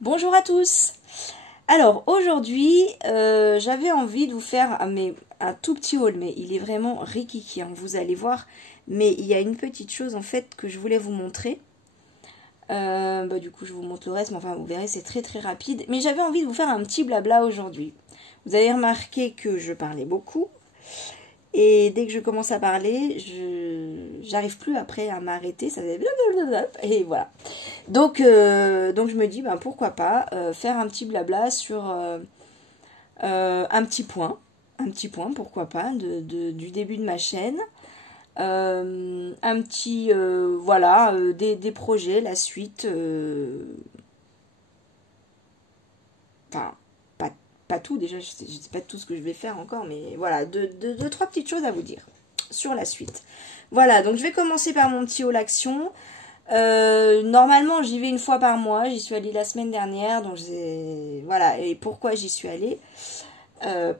Bonjour à tous. Alors aujourd'hui j'avais envie de vous faire un tout petit haul, mais il est vraiment rikiki, hein, vous allez voir. Mais il y a une petite chose en fait que je voulais vous montrer. Du coup je vous montre le reste, mais enfin vous verrez c'est très très rapide. Mais j'avais envie de vous faire un petit blabla aujourd'hui. Vous avez remarqué que je parlais beaucoup. Et dès que je commence à parler, j'arrive plus après à m'arrêter, ça fait blablabla, et voilà. Donc je me dis, ben, pourquoi pas faire un petit blabla sur un petit point, pourquoi pas, du début de ma chaîne. Un petit, voilà, des projets, la suite, enfin, pas tout, déjà, je sais pas tout ce que je vais faire encore, mais voilà, deux, trois petites choses à vous dire sur la suite. Voilà, donc je vais commencer par mon petit haul action. Normalement, j'y vais une fois par mois, j'y suis allée la semaine dernière, donc voilà, et pourquoi j'y suis allée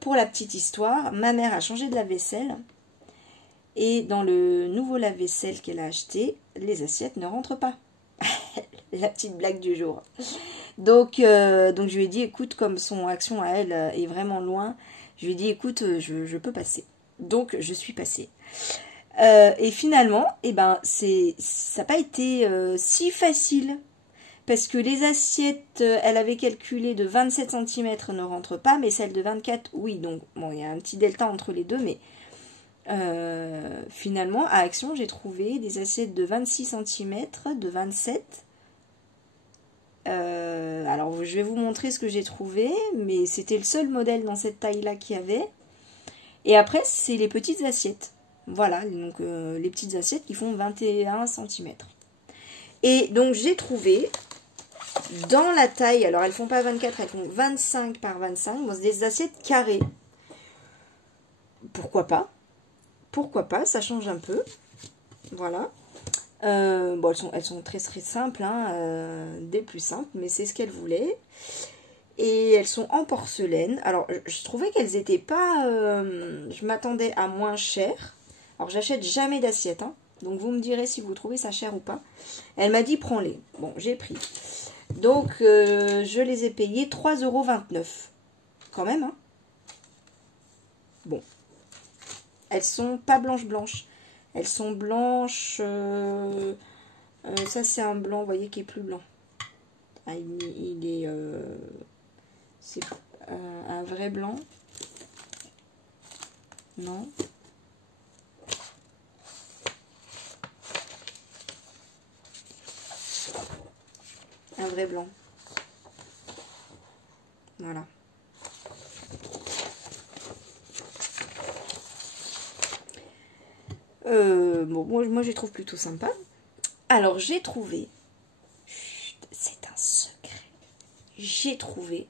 pour la petite histoire, ma mère a changé de lave-vaisselle, et dans le nouveau lave-vaisselle qu'elle a acheté, les assiettes ne rentrent pas. La petite blague du jour. Donc je lui ai dit, écoute, comme son action à elle est vraiment loin, je lui ai dit, écoute, je peux passer. Donc je suis passée. Et finalement, eh ben, ça n'a pas été si facile. Parce que les assiettes, elle avait calculé de 27 cm ne rentrent pas, mais celles de 24, oui. Donc bon, il y a un petit delta entre les deux, mais finalement, à Action, j'ai trouvé des assiettes de 26 cm, de 27. Alors, je vais vous montrer ce que j'ai trouvé, mais c'était le seul modèle dans cette taille-là qu'il y avait. Et après, c'est les petites assiettes. Voilà, donc les petites assiettes qui font 21 cm. Et donc, j'ai trouvé dans la taille, alors elles font pas 24, elles font 25 par 25. Bon, c'est des assiettes carrées. Pourquoi pas? Pourquoi pas, ça change un peu. Voilà. Bon, elles sont très très simples, hein, des plus simples, mais c'est ce qu'elle voulait. Et elles sont en porcelaine. Alors, je trouvais qu'elles étaient pas... je m'attendais à moins cher. Alors, j'achète jamais d'assiettes, hein, donc vous me direz si vous trouvez ça cher ou pas. Elle m'a dit, prends-les. Bon, j'ai pris. Donc, je les ai payées 3,29 €. Quand même, hein. Bon. Elles sont pas blanches. Elles sont blanches. Ça, c'est un blanc, vous voyez, qui est plus blanc. Ah, il est... c'est un vrai blanc. Non. Un vrai blanc. Voilà. Bon, moi je les trouve plutôt sympa. Alors j'ai trouvé, c'est un secret, j'ai trouvé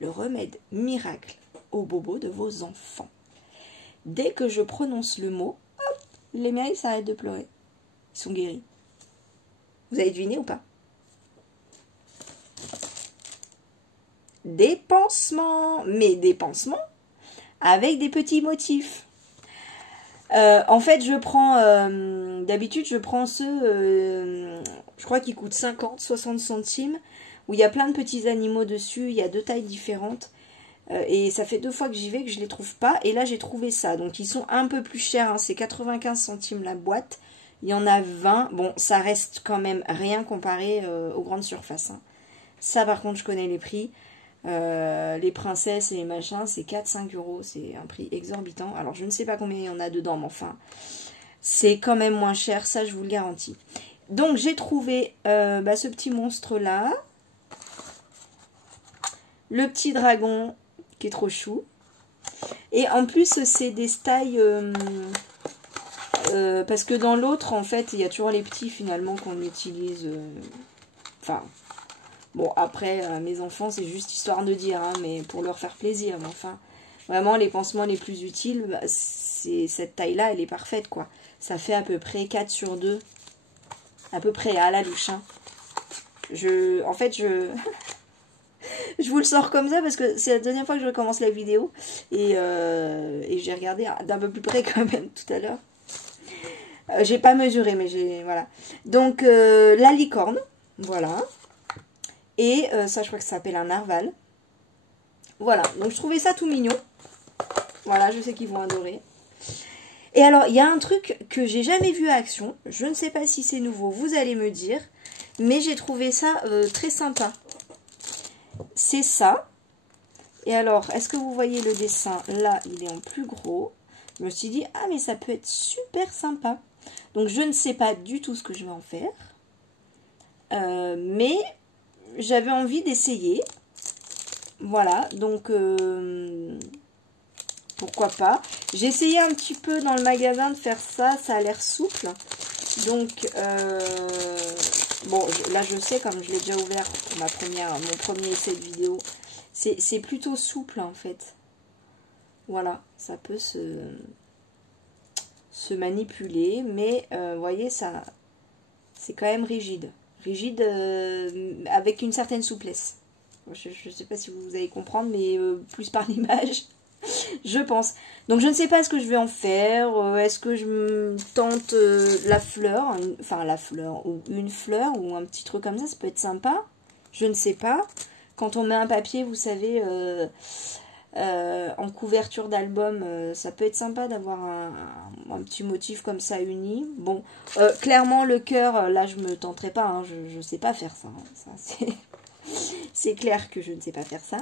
le remède miracle au bobo de vos enfants. Dès que je prononce le mot, hop, les miens ils s'arrêtent de pleurer. Ils sont guéris. Vous avez deviné ou pas? Des pansements, mais des pansements avec des petits motifs. En fait, je prends, d'habitude, je prends ceux, je crois qu'ils coûtent 50, 60 centimes, où il y a plein de petits animaux dessus, il y a deux tailles différentes, et ça fait 2 fois que j'y vais que je les trouve pas, et là j'ai trouvé ça, donc ils sont un peu plus chers, hein, c'est 95 centimes la boîte, il y en a 20, bon, ça reste quand même rien comparé aux grandes surfaces, hein. Ça par contre, je connais les prix. Les princesses et les machins, c'est 4-5 €, c'est un prix exorbitant. Alors je ne sais pas combien il y en a dedans, mais enfin c'est quand même moins cher, ça je vous le garantis. Donc j'ai trouvé ce petit monstre là, le petit dragon qui est trop chou, et en plus c'est des styles parce que dans l'autre en fait il y a toujours les petits finalement qu'on utilise, enfin bon, après, mes enfants, c'est juste histoire de dire, hein, mais pour leur faire plaisir. Mais enfin, vraiment, les pansements les plus utiles, bah, c'est cette taille-là, elle est parfaite, quoi. Ça fait à peu près 4 sur 2. À peu près, à la louche, hein. En fait, je vous le sors comme ça parce que c'est la deuxième fois que je recommence la vidéo. Et j'ai regardé d'un peu plus près quand même tout à l'heure. J'ai pas mesuré, mais j'ai... Voilà. Donc, la licorne, voilà. Et ça, je crois que ça s'appelle un narval. Voilà, donc je trouvais ça tout mignon. Voilà, je sais qu'ils vont adorer. Et alors, il y a un truc que j'ai jamais vu à action. Je ne sais pas si c'est nouveau, vous allez me dire. Mais j'ai trouvé ça très sympa. C'est ça. Et alors, est-ce que vous voyez le dessin? Là, il est en plus gros. Je me suis dit, ah mais ça peut être super sympa. Donc, je ne sais pas du tout ce que je vais en faire. Mais j'avais envie d'essayer. Voilà, donc pourquoi pas. J'ai essayé un petit peu dans le magasin de faire ça. Ça a l'air souple. Donc, bon, là je sais, comme je l'ai déjà ouvert pour mon premier essai de vidéo, c'est plutôt souple en fait. Voilà, ça peut se manipuler, mais vous voyez, ça, c'est quand même rigide. Rigide avec une certaine souplesse. Je ne sais pas si vous allez comprendre, mais plus par l'image. Je pense. Donc je ne sais pas ce que je vais en faire. Est-ce que je me tente la fleur, enfin la fleur, ou une fleur, ou un petit truc comme ça peut être sympa. Je ne sais pas. Quand on met un papier, vous savez, en couverture d'album, ça peut être sympa d'avoir un petit motif comme ça uni. Bon, clairement le cœur, là je me tenterai pas, hein, je ne sais pas faire ça. Hein. Ça c'est clair que je ne sais pas faire ça.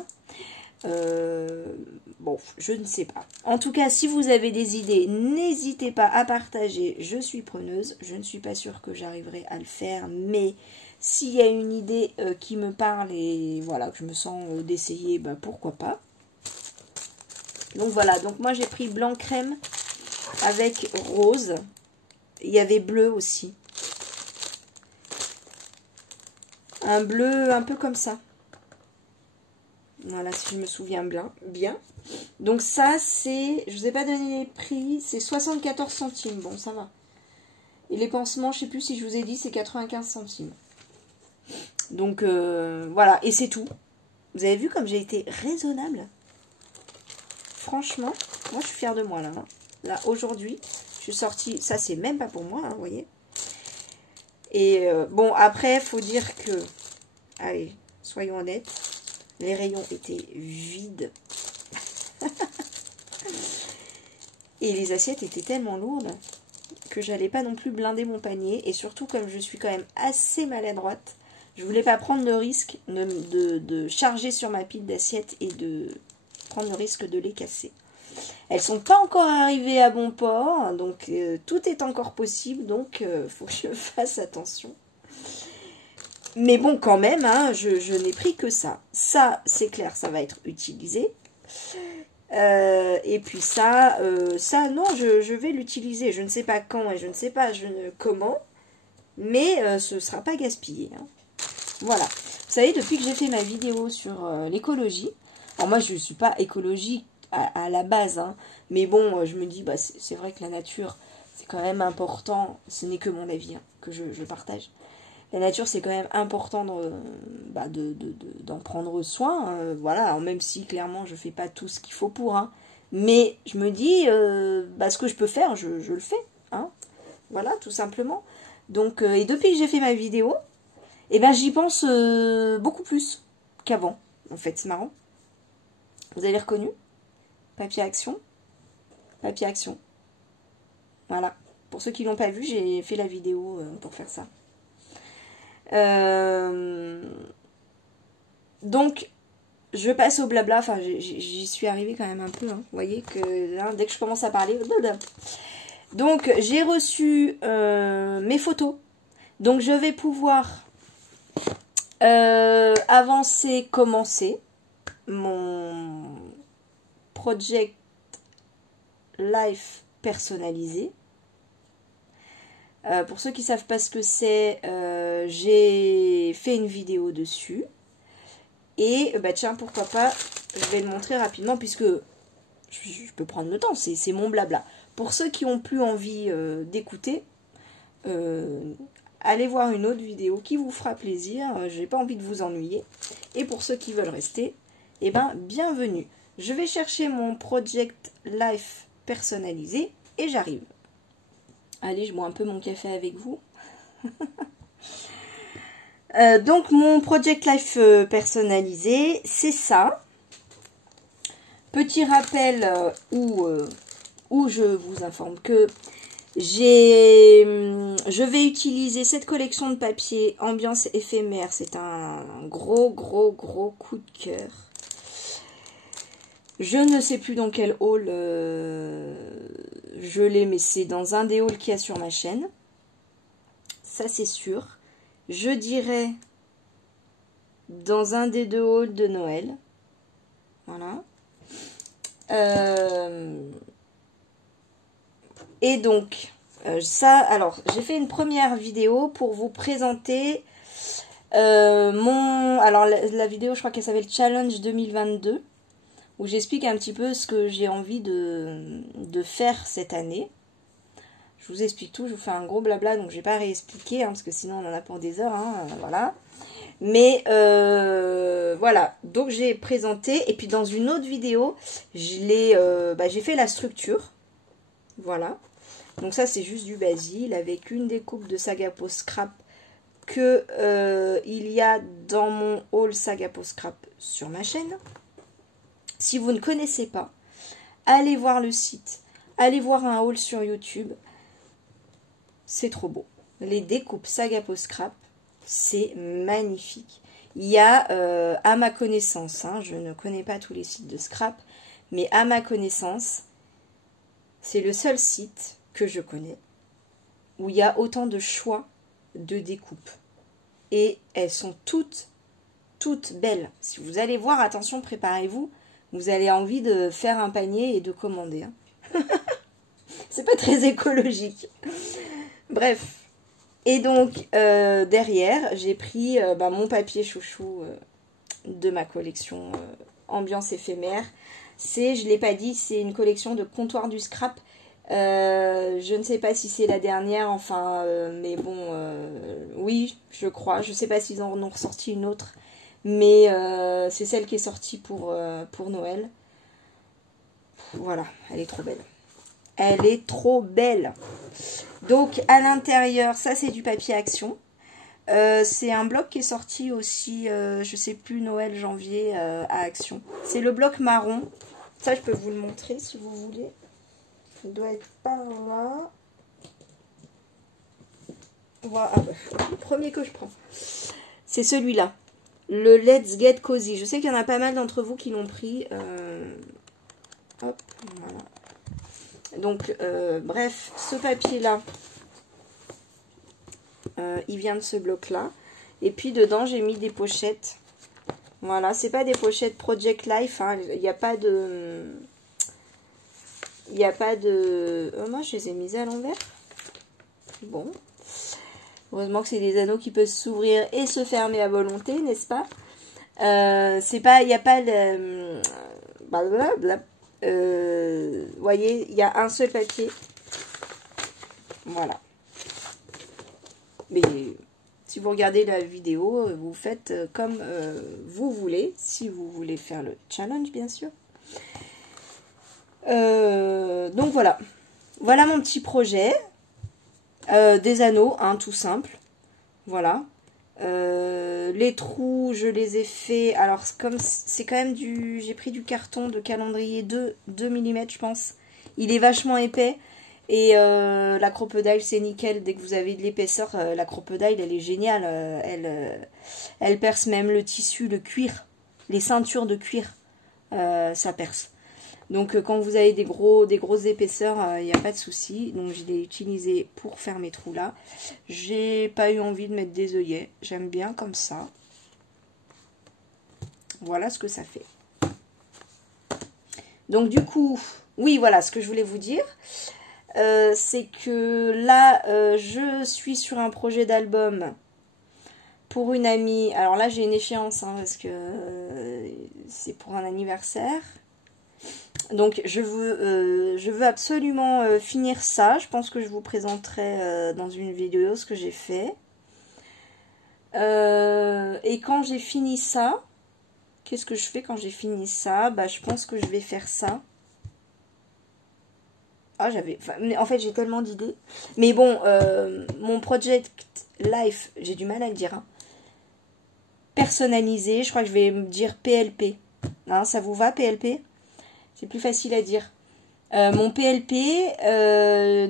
Bon, je ne sais pas. En tout cas, si vous avez des idées, n'hésitez pas à partager. Je suis preneuse. Je ne suis pas sûre que j'arriverai à le faire, mais s'il y a une idée qui me parle et voilà, que je me sens d'essayer, bah, pourquoi pas. Donc voilà, donc moi j'ai pris blanc crème avec rose. Il y avait bleu aussi. Un bleu un peu comme ça. Voilà, si je me souviens bien. Donc ça, c'est... Je vous ai pas donné les prix. C'est 74 centimes. Bon, ça va. Et les pansements, je sais plus si je vous ai dit, c'est 95 centimes. Donc, voilà. Et c'est tout. Vous avez vu comme j'ai été raisonnable? Franchement, moi, je suis fière de moi, là. Hein. Là, aujourd'hui, je suis sortie... Ça, c'est même pas pour moi, hein, vous voyez. Et bon, après, faut dire que... Allez, soyons honnêtes. Les rayons étaient vides. Et les assiettes étaient tellement lourdes que j'allais pas non plus blinder mon panier. Et surtout, comme je suis quand même assez maladroite, je voulais pas prendre le risque de charger sur ma pile d'assiettes et de prendre le risque de les casser. Elles sont pas encore arrivées à bon port, donc tout est encore possible, donc faut que je fasse attention. Mais bon, quand même, hein, je n'ai pris que ça. Ça, c'est clair, ça va être utilisé. Et puis ça, non, je vais l'utiliser. Je ne sais pas quand et je ne sais pas comment. Mais ce ne sera pas gaspillé. Hein. Voilà. Vous savez, depuis que j'ai fait ma vidéo sur l'écologie, alors moi, je ne suis pas écologique à la base. Hein, mais bon, je me dis, bah, c'est vrai que la nature, c'est quand même important. Ce n'est que mon avis hein, que je partage. La nature, c'est quand même important d'en prendre soin. Voilà, alors même si clairement, je ne fais pas tout ce qu'il faut pour. Hein, mais je me dis, ce que je peux faire, je le fais. Hein, voilà, tout simplement. Donc, et depuis que j'ai fait ma vidéo, eh ben, j'y pense beaucoup plus qu'avant. En fait, c'est marrant. Vous avez reconnu? Papier action. Papier action. Voilà. Pour ceux qui ne l'ont pas vu, j'ai fait la vidéo pour faire ça. Donc je passe au blabla. Enfin j'y suis arrivée quand même un peu hein. Vous voyez que hein, dès que je commence à parler donc j'ai reçu mes photos, donc je vais pouvoir commencer mon project life personnalisé. Pour ceux qui ne savent pas ce que c'est, j'ai fait une vidéo dessus. Et bah tiens, pourquoi pas, je vais le montrer rapidement puisque je peux prendre le temps, c'est mon blabla. Pour ceux qui n'ont plus envie d'écouter, allez voir une autre vidéo qui vous fera plaisir. J'ai pas envie de vous ennuyer. Et pour ceux qui veulent rester, eh ben bienvenue. Je vais chercher mon project life personnalisé et j'arrive. Allez, je bois un peu mon café avec vous. Donc mon Project Life personnalisé, c'est ça. Petit rappel où je vous informe que je vais utiliser cette collection de papier ambiance éphémère. C'est un gros coup de cœur. Je ne sais plus dans quel haul je l'ai, mais c'est dans un des hauls qu'il y a sur ma chaîne. Ça c'est sûr. Je dirais dans un des 2 hauls de Noël. Voilà. Et donc, ça, alors, j'ai fait une première vidéo pour vous présenter alors, la vidéo, je crois qu'elle s'appelle Challenge 2022, où j'explique un petit peu ce que j'ai envie de faire cette année. Je vous explique tout, je vous fais un gros blabla, donc je vais pas réexpliquer, hein, parce que sinon on en a pour des heures, hein, voilà. Mais voilà, donc j'ai présenté, et puis dans une autre vidéo, j'ai fait la structure, voilà. Donc ça c'est juste du basil, avec une découpe de Sagapo Scrap que il y a dans mon haul Sagapo Scrap sur ma chaîne. Si vous ne connaissez pas, allez voir le site, allez voir un haul sur YouTube. C'est trop beau. Les découpes Sagapo Scrap, c'est magnifique. Il y a, à ma connaissance, hein, je ne connais pas tous les sites de scrap, mais à ma connaissance, c'est le seul site que je connais où il y a autant de choix de découpes. Et elles sont toutes belles. Si vous allez voir, attention, préparez-vous, vous allez envie de faire un panier et de commander. Hein. C'est pas très écologique. Bref, et donc derrière, j'ai pris mon papier chouchou de ma collection ambiance éphémère. C'est, je ne l'ai pas dit, c'est une collection de comptoir du scrap. Je ne sais pas si c'est la dernière, enfin, mais bon, oui, je crois. Je ne sais pas s'ils en ont ressorti une autre, mais c'est celle qui est sortie pour Noël. Voilà, elle est trop belle. Elle est trop belle. Donc à l'intérieur, ça c'est du papier Action. C'est un bloc qui est sorti aussi, je sais plus, Noël, janvier à Action. C'est le bloc marron. Ça je peux vous le montrer si vous voulez. Il doit être par là. Voilà, le premier que je prends. C'est celui-là. Le Let's Get Cozy. Je sais qu'il y en a pas mal d'entre vous qui l'ont pris. Hop, voilà. Donc, bref, ce papier-là, il vient de ce bloc-là. Et puis, dedans, j'ai mis des pochettes. Voilà, c'est pas des pochettes Project Life. Hein. Il n'y a pas de... Il n'y a pas de... Oh, moi, je les ai mises à l'envers. Bon. Heureusement que c'est des anneaux qui peuvent s'ouvrir et se fermer à volonté, n'est-ce pas? C'est pas... Il n'y a pas de... Blablabla. Voyez, il y a un seul papier. Voilà. Mais si vous regardez la vidéo, vous faites comme vous voulez, si vous voulez faire le challenge, bien sûr. Donc voilà. Voilà mon petit projet. Des anneaux, hein, tout simple. Voilà. Les trous, je les ai fait. Alors, comme c'est quand même du... J'ai pris du carton de calendrier 2 mm, je pense. Il est vachement épais. Et la crocodile, c'est nickel. Dès que vous avez de l'épaisseur, la crocodile, elle est géniale. Elle perce même le tissu, le cuir. Les ceintures de cuir, ça perce. Donc, quand vous avez des grosses épaisseurs, il n'y a pas de souci. Donc, je l'ai utilisé pour faire mes trous là. J'ai pas eu envie de mettre des œillets. J'aime bien comme ça. Voilà ce que ça fait. Donc, du coup, oui, voilà ce que je voulais vous dire. C'est que là, je suis sur un projet d'album pour une amie. Alors là, j'ai une échéance, hein, parce que c'est pour un anniversaire. Donc, je veux absolument finir ça. Je pense que je vous présenterai dans une vidéo ce que j'ai fait. Et quand j'ai fini ça, qu'est-ce que je fais quand j'ai fini ça? Bah, je pense que je vais faire ça. Ah, en fait, j'ai tellement d'idées. Mais bon, mon Project Life, j'ai du mal à le dire. Hein. personnalisé. Je crois que je vais me dire PLP. Hein, ça vous va, PLP? C'est plus facile à dire. Mon PLP,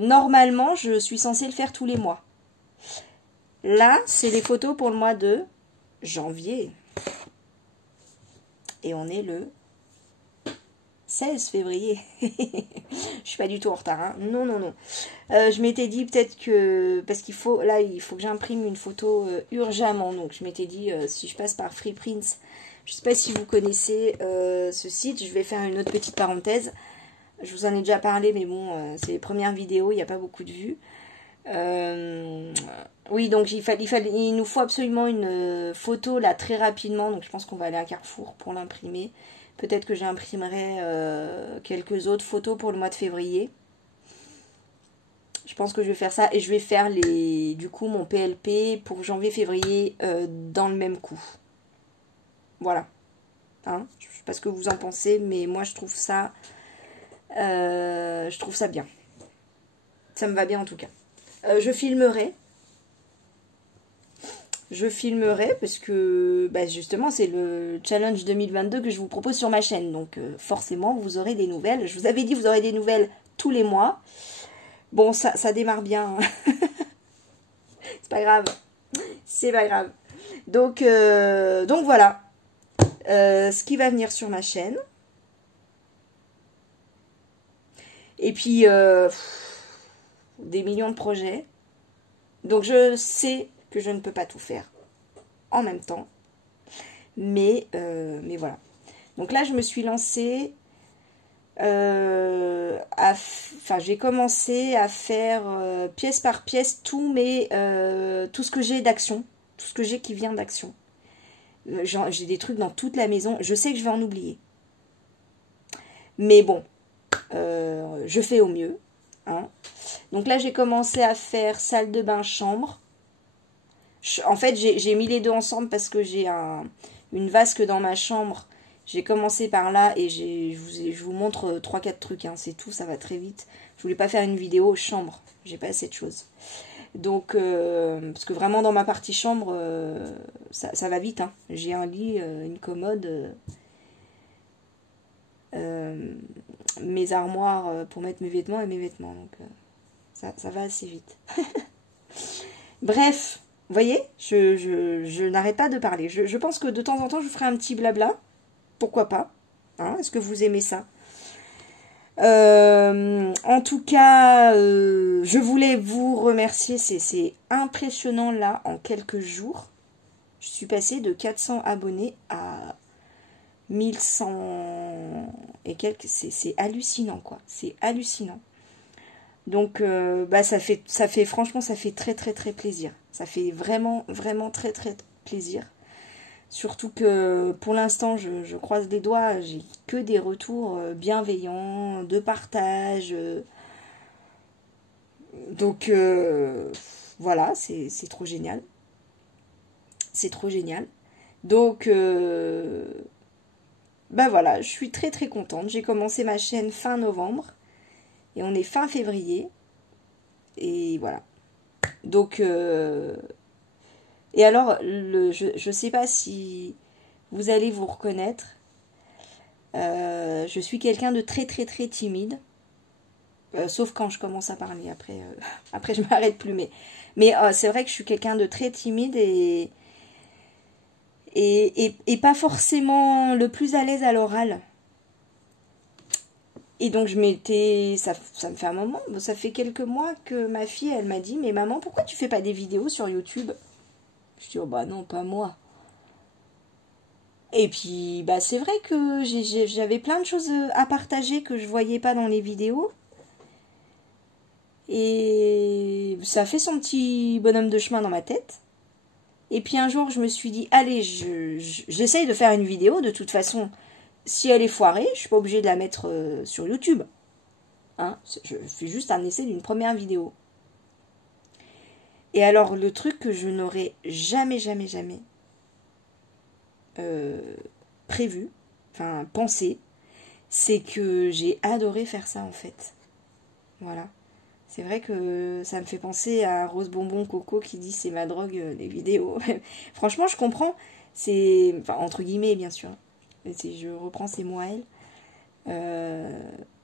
normalement, je suis censée le faire tous les mois. Là, c'est les photos pour le mois de janvier. Et on est le 16 février. Je suis pas du tout en retard. Hein. Non, non, non. Je m'étais dit peut-être que... Parce qu'il faut... Là, il faut que j'imprime une photo urgemment. Donc, je m'étais dit, si je passe par Freeprints, je sais pas si vous connaissez ce site. Je vais faire une autre petite parenthèse. Je vous en ai déjà parlé, mais bon, c'est les premières vidéos. Il n'y a pas beaucoup de vues. Oui, donc il nous faut absolument une photo là très rapidement. Donc, je pense qu'on va aller à Carrefour pour l'imprimer. Peut-être que j'imprimerai quelques autres photos pour le mois de février. Je pense que je vais faire ça. Et je vais faire du coup mon PLP pour janvier-février dans le même coup. Voilà. Hein, je ne sais pas ce que vous en pensez, mais moi je trouve ça bien. Ça me va bien en tout cas. Je filmerai. Je filmerai parce que bah justement c'est le challenge 2022 que je vous propose sur ma chaîne. Donc forcément vous aurez des nouvelles. Je vous avais dit vous aurez des nouvelles tous les mois. Bon ça démarre bien. C'est pas grave. C'est pas grave. Donc voilà. Ce qui va venir sur ma chaîne. Et puis des millions de projets. Donc je sais que je ne peux pas tout faire en même temps. Mais voilà. Donc là, je me suis lancée j'ai commencé à faire pièce par pièce tout ce que j'ai d'action. Tout ce que j'ai qui vient d'action. J'ai des trucs dans toute la maison. Je sais que je vais en oublier. Mais bon, je fais au mieux. Hein. Donc là, j'ai commencé à faire salle de bain, chambre. En fait, j'ai mis les deux ensemble parce que j'ai une vasque dans ma chambre. J'ai commencé par là et je vous montre 3-4 trucs. Hein, c'est tout, ça va très vite. Je voulais pas faire une vidéo chambre. J'ai pas assez de choses. Donc, parce que vraiment dans ma partie chambre, ça va vite. Hein. J'ai un lit, une commode, mes armoires pour mettre mes vêtements et mes vêtements. Donc, ça va assez vite. Bref. Vous voyez, je n'arrête pas de parler. Je pense que de temps en temps, je ferai un petit blabla. Pourquoi pas, hein? Est-ce que vous aimez ça? En tout cas, je voulais vous remercier. C'est impressionnant là, en quelques jours. Je suis passée de 400 abonnés à 1100 et quelques. C'est hallucinant, quoi. C'est hallucinant. Donc, franchement, ça fait très, très, très plaisir. Ça fait vraiment, vraiment très, très plaisir. Surtout que, pour l'instant, je croise les doigts, j'ai que des retours bienveillants, de partage. Donc, voilà, c'est trop génial. C'est trop génial. Donc, voilà, je suis très, très contente. J'ai commencé ma chaîne fin novembre. Et on est fin février. Et voilà. Donc, et alors, je ne sais pas si vous allez vous reconnaître. Je suis quelqu'un de très, très, très timide. Sauf quand je commence à parler. Après je m'arrête plus. Mais c'est vrai que je suis quelqu'un de très timide et pas forcément le plus à l'aise à l'oral. Et donc ça me fait un moment, ça fait quelques mois que ma fille, elle m'a dit, mais maman, pourquoi tu fais pas des vidéos sur YouTube? Je dis, oh bah non, pas moi. Et puis, bah c'est vrai que j'avais plein de choses à partager que je voyais pas dans les vidéos. Et ça a fait son petit bonhomme de chemin dans ma tête. Et puis un jour, je me suis dit, allez, j'essaye de faire une vidéo, de toute façon... Si elle est foirée, je suis pas obligée de la mettre sur YouTube. Hein, je fais juste un essai d'une première vidéo. Et alors, le truc que je n'aurais jamais prévu, enfin pensé, c'est que j'ai adoré faire ça en fait. Voilà. C'est vrai que ça me fait penser à Rose Bonbon Coco qui dit c'est ma drogue, les vidéos. Franchement, je comprends. C'est, enfin, entre guillemets, bien sûr. Je reprends ces mots à elle.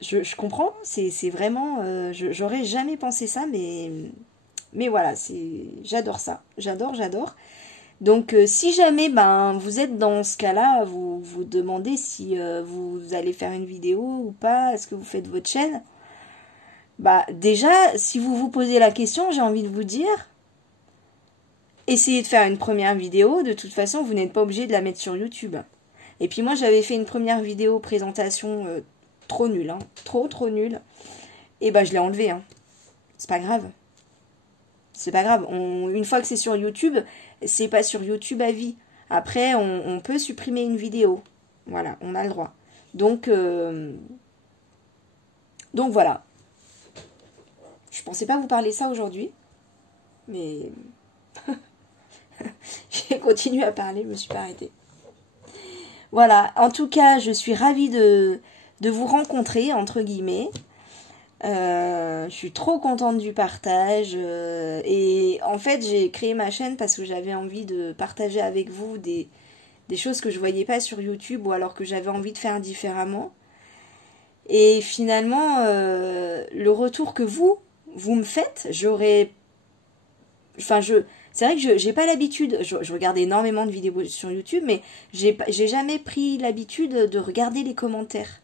Je comprends, c'est vraiment... j'aurais jamais pensé ça, mais voilà, j'adore ça. J'adore. Donc, si jamais vous êtes dans ce cas-là, vous vous demandez si vous allez faire une vidéo ou pas, est-ce que vous faites votre chaîne? Déjà, si vous vous posez la question, j'ai envie de vous dire, essayez de faire une première vidéo. De toute façon, vous n'êtes pas obligé de la mettre sur YouTube. Et puis moi, j'avais fait une première vidéo présentation trop nulle, hein, trop nulle. Et je l'ai enlevée, hein. C'est pas grave. C'est pas grave. Une fois que c'est sur YouTube, c'est pas sur YouTube à vie. Après, on peut supprimer une vidéo. Voilà, on a le droit. Donc voilà. Je pensais pas vous parler ça aujourd'hui. Mais j'ai continué à parler, je me suis pas arrêtée. Voilà, en tout cas, je suis ravie de vous rencontrer, entre guillemets. Je suis trop contente du partage. Et en fait, j'ai créé ma chaîne parce que j'avais envie de partager avec vous des choses que je voyais pas sur YouTube ou alors que j'avais envie de faire différemment. Et finalement, le retour que vous me faites, c'est vrai que j'ai pas l'habitude, je regarde énormément de vidéos sur YouTube, mais j'ai jamais pris l'habitude de regarder les commentaires.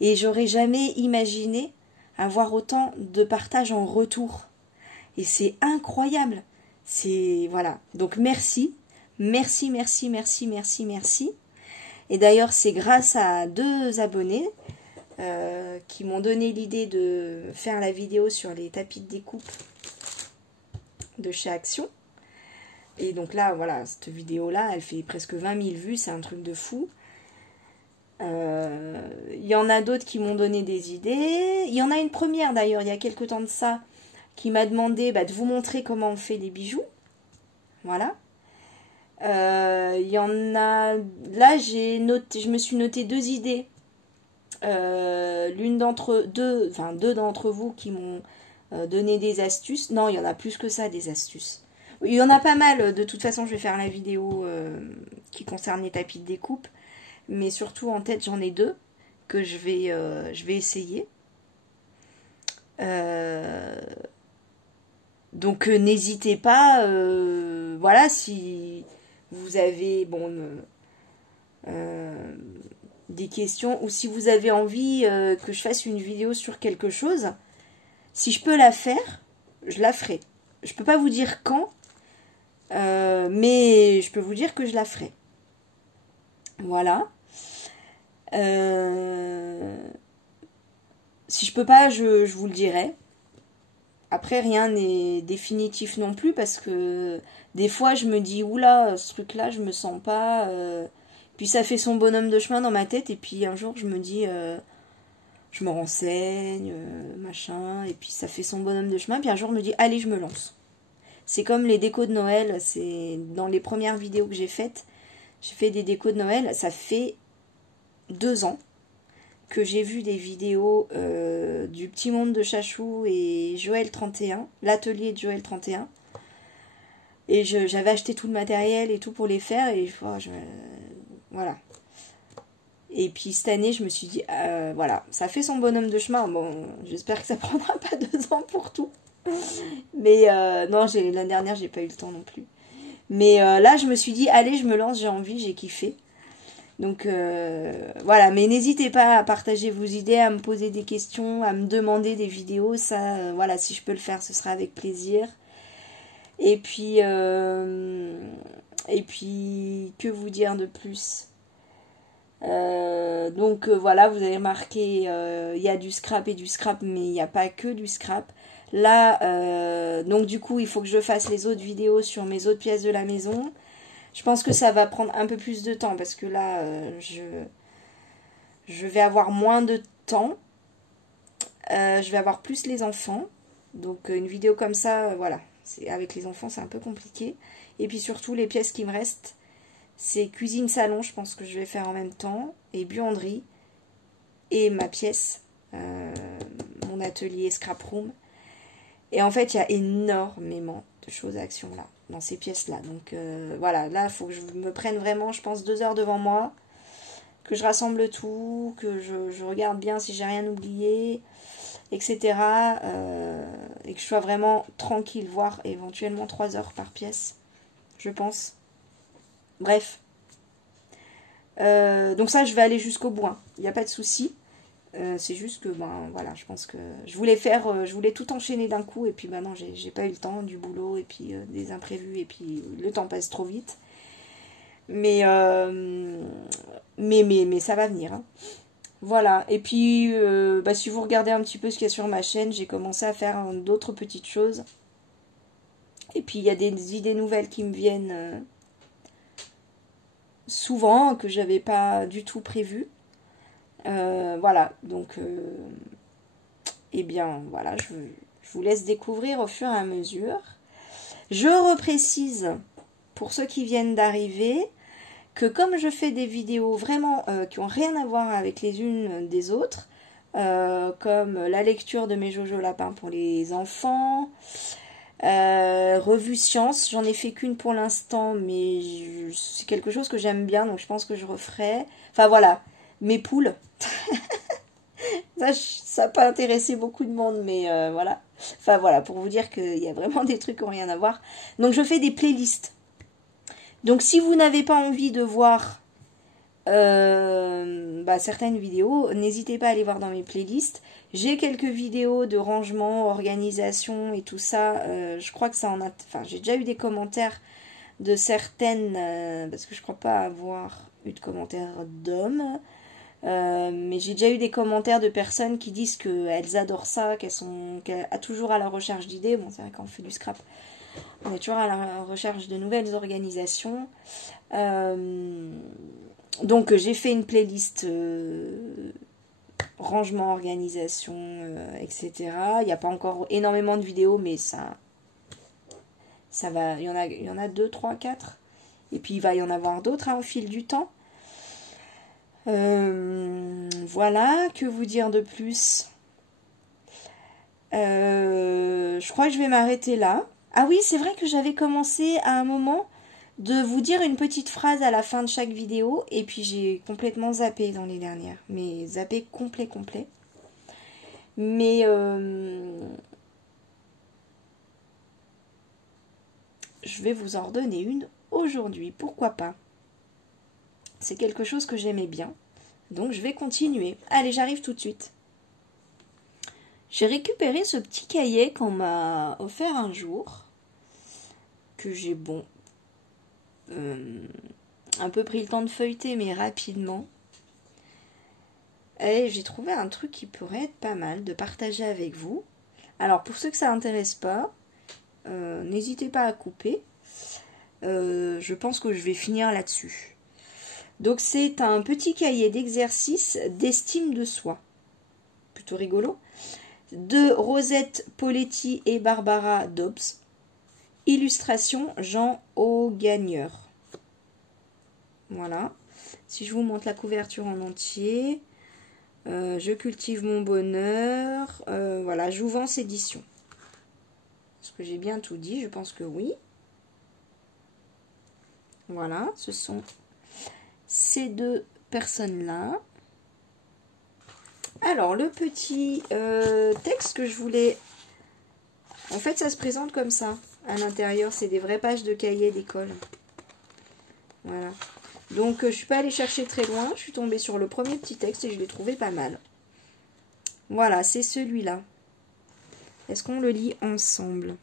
Et j'aurais jamais imaginé avoir autant de partage en retour. Et c'est incroyable. Voilà. Donc merci. Merci. Et d'ailleurs, c'est grâce à 2 abonnés qui m'ont donné l'idée de faire la vidéo sur les tapis de découpe de chez Action. Et donc là, voilà, cette vidéo-là, elle fait presque 20 000 vues, c'est un truc de fou. Il y en a d'autres qui m'ont donné des idées. Il y en a une première d'ailleurs, il y a quelques temps de ça, qui m'a demandé de vous montrer comment on fait des bijoux. Voilà. Il y en a... Là, je me suis noté 2 idées. Deux d'entre vous qui m'ont donné des astuces. Non, il y en a plus que ça, des astuces. Il y en a pas mal. De toute façon, je vais faire la vidéo qui concerne les tapis de découpe. Mais surtout, en tête, j'en ai 2 que je vais essayer. Donc, n'hésitez pas. Voilà, si vous avez des questions ou si vous avez envie que je fasse une vidéo sur quelque chose, si je peux la faire, je la ferai. Je peux pas vous dire quand, mais je peux vous dire que je la ferai. Voilà. Si je peux pas, je vous le dirai. Après, rien n'est définitif non plus parce que des fois, je me dis, oula, ce truc-là, je me sens pas. Puis ça fait son bonhomme de chemin dans ma tête. Et puis un jour, je me dis, je me renseigne, machin. Et puis ça fait son bonhomme de chemin. Puis un jour, je me dis, allez, je me lance. C'est comme les décos de Noël. C'est dans les premières vidéos que j'ai faites. J'ai fait des décos de Noël. Ça fait 2 ans que j'ai vu des vidéos du Petit Monde de Chachou et Joël 31, l'atelier de Joël 31. Et j'avais acheté tout le matériel et tout pour les faire. Et voilà. Et puis cette année, je me suis dit, voilà, ça fait son bonhomme de chemin. Bon, j'espère que ça prendra pas 2 ans pour tout. Mais non, l'année dernière, j'ai pas eu le temps non plus. Mais là, je me suis dit, allez, je me lance, j'ai envie, j'ai kiffé. Donc voilà, mais n'hésitez pas à partager vos idées, à me poser des questions, à me demander des vidéos. Ça, voilà, si je peux le faire, ce sera avec plaisir. Et puis, que vous dire de plus? Donc voilà, vous avez remarqué, il y a du scrap et du scrap, mais il n'y a pas que du scrap. Là, donc du coup, il faut que je fasse les autres vidéos sur mes autres pièces de la maison. Je pense que ça va prendre un peu plus de temps parce que là, je vais avoir moins de temps. Je vais avoir plus les enfants. Donc une vidéo comme ça, voilà, avec les enfants, c'est un peu compliqué. Et puis surtout, les pièces qui me restent, c'est cuisine-salon, je pense que je vais faire en même temps. Et buanderie. Et ma pièce, mon atelier scrap room. Et en fait, il y a énormément de choses à Action là. dans ces pièces-là. Donc voilà, là, il faut que je me prenne vraiment, je pense, 2 heures devant moi, que je rassemble tout, que je regarde bien si j'ai rien oublié, etc. Et que je sois vraiment tranquille, voire éventuellement 3 heures par pièce, je pense. Bref. Donc ça, je vais aller jusqu'au bout, hein. Il n'y a pas de souci. C'est juste que, ben voilà, je pense que je voulais tout enchaîner d'un coup, et puis ben non, j'ai pas eu le temps, du boulot, et puis des imprévus, et puis le temps passe trop vite. Mais ça va venir, hein. Voilà, et puis bah, si vous regardez un petit peu ce qu'il y a sur ma chaîne, j'ai commencé à faire d'autres petites choses. Et puis il y a des idées nouvelles qui me viennent souvent, que j'avais pas du tout prévues. Voilà, donc eh bien voilà, je vous laisse découvrir au fur et à mesure. Je reprécise, pour ceux qui viennent d'arriver, que comme je fais des vidéos vraiment qui n'ont rien à voir avec les unes des autres, comme la lecture de mes Jojo Lapins pour les enfants, revue science, j'en ai fait qu'une pour l'instant, mais c'est quelque chose que j'aime bien, donc je pense que je referai. Enfin voilà, mes poules. Ça n'a pas intéressé beaucoup de monde, mais voilà. Enfin voilà, pour vous dire qu'il y a vraiment des trucs qui n'ont rien à voir. Donc je fais des playlists. Donc si vous n'avez pas envie de voir certaines vidéos, n'hésitez pas à aller voir dans mes playlists. J'ai quelques vidéos de rangement, organisation et tout ça. Je crois que ça en a... Enfin, j'ai déjà eu des commentaires de certaines... parce que je crois pas avoir eu de commentaires d'hommes. Mais j'ai déjà eu des commentaires de personnes qui disent qu'elles adorent ça, qu'elles sont toujours à la recherche d'idées. Bon, c'est vrai qu'on fait du scrap. On est toujours à la recherche de nouvelles organisations. Donc j'ai fait une playlist rangement, organisation, etc. Il n'y a pas encore énormément de vidéos, mais ça va. Il y en a 2, 3, 4. Et puis il va y en avoir d'autres au fil du temps. Voilà, que vous dire de plus? Je crois que je vais m'arrêter là. Ah oui, c'est vrai que j'avais commencé à un moment de vous dire une petite phrase à la fin de chaque vidéo, et puis j'ai complètement zappé dans les dernières. Mais zappé complet. Mais je vais vous en redonner une aujourd'hui, pourquoi pas. C'est quelque chose que j'aimais bien, donc je vais continuer. Allez, j'arrive tout de suite. J'ai récupéré ce petit cahier qu'on m'a offert un jour, que j'ai un peu pris le temps de feuilleter, mais rapidement. Et j'ai trouvé un truc qui pourrait être pas mal de partager avec vous. Alors, pour ceux que ça n'intéresse pas, n'hésitez pas à couper. Je pense que je vais finir là-dessus. Donc, c'est un petit cahier d'exercice d'estime de soi. Plutôt rigolo. De Rosette Poletti et Barbara Dobbs. Illustration Jean Augagneur. Voilà. Si je vous montre la couverture en entier. Je cultive mon bonheur. Voilà, Jouvence Édition. Est-ce que j'ai bien tout dit? Je pense que oui. Voilà, ce sont ces deux personnes-là. Alors, le petit texte que je voulais... En fait, ça se présente comme ça. À l'intérieur, c'est des vraies pages de cahiers d'école. Voilà. Donc, je ne suis pas allée chercher très loin. Je suis tombée sur le premier petit texte et je l'ai trouvé pas mal. Voilà, c'est celui-là. Est-ce qu'on le lit ensemble?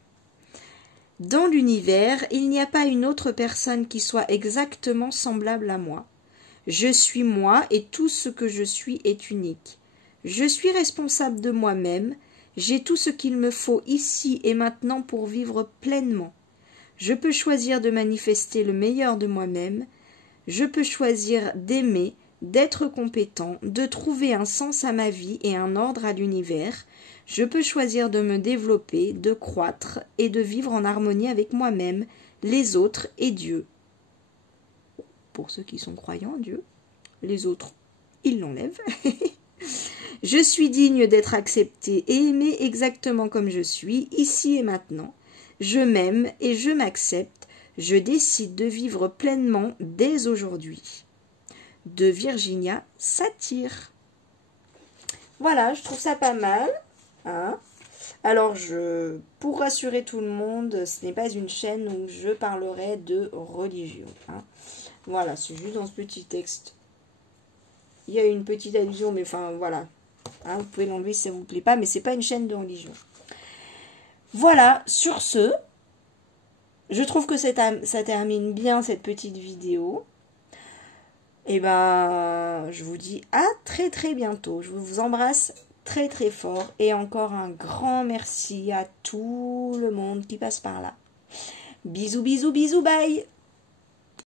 Dans l'univers, il n'y a pas une autre personne qui soit exactement semblable à moi. Je suis moi et tout ce que je suis est unique. Je suis responsable de moi-même. J'ai tout ce qu'il me faut ici et maintenant pour vivre pleinement. Je peux choisir de manifester le meilleur de moi-même. Je peux choisir d'aimer, d'être compétent, de trouver un sens à ma vie et un ordre à l'univers. Je peux choisir de me développer, de croître et de vivre en harmonie avec moi-même, les autres et Dieu. Pour ceux qui sont croyants, Dieu. Les autres, ils l'enlèvent. Je suis digne d'être acceptée et aimée exactement comme je suis, ici et maintenant. Je m'aime et je m'accepte. Je décide de vivre pleinement dès aujourd'hui. De Virginia Satir. Voilà, je trouve ça pas mal. Hein. Alors, pour rassurer tout le monde, ce n'est pas une chaîne où je parlerai de religion. Hein. Voilà, c'est juste dans ce petit texte. Il y a une petite allusion, mais enfin, voilà. Hein, vous pouvez l'enlever si ça ne vous plaît pas, mais c'est pas une chaîne de religion. Voilà, sur ce, je trouve que ça termine bien cette petite vidéo. Et ben, je vous dis à très très bientôt. Je vous embrasse très très fort. Et encore un grand merci à tout le monde qui passe par là. Bisous, bisous, bisous, bye!